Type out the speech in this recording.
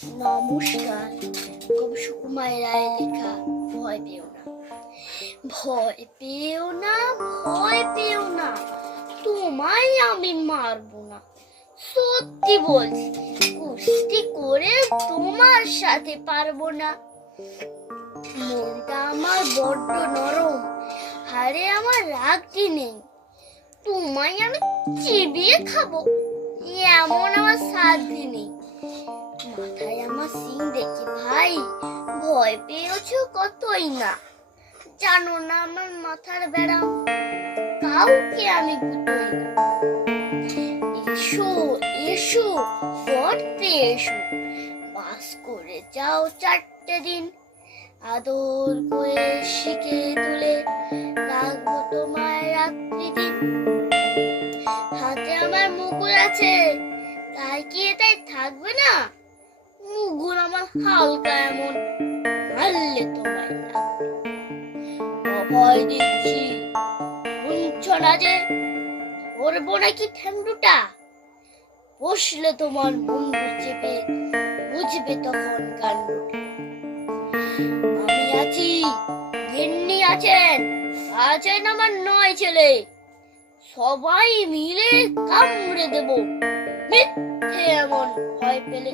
নমস্কার। কবি সুকুমার রায়ের লেখা ভয় পেও না। ভয় পেও না, ভয় পেও না, তোমায় আমি মারবো না। সত্যি বলছি, কুস্তি করে তোমার সাথে পারবো না। মনটা আমার বড্ড নরম, হারে আমার রাগটি নেই। তোমায় আমি চিবিয়ে খাবো এমন আমার সাধ্য নেই। মাথায় আমার সিং দেখে ভাই ভয় পেয়েছো কতই না। জানো না আমার মাথার ব্যারাম, কাউকে আমি গুটোই না। এসো এসো গর্তে এসো, বাস করে যাও 4টে দিন। আদর করে শিখে তুলে রাখবো তোমার রাত্রি দিন। হাতে আমার মুকুল আছে, তাই কি এটাই থাকবে না? মুগুর আমার হালকা এমন, মারলে তোমায় না। অভয় দিচ্ছি, শুনছো না যে ধরবো নাকি ঠেমরুটা? বসলে তোমার মুন্ডু চেপে বুঝবে তখন কাণ্ডটা। আমি আছি, গিন্নি আছেন, আছেন আমার 9 ছেলে। সবাই মিলে কামড়ে দেবো মিথ্যে এমন ভয় পেলে।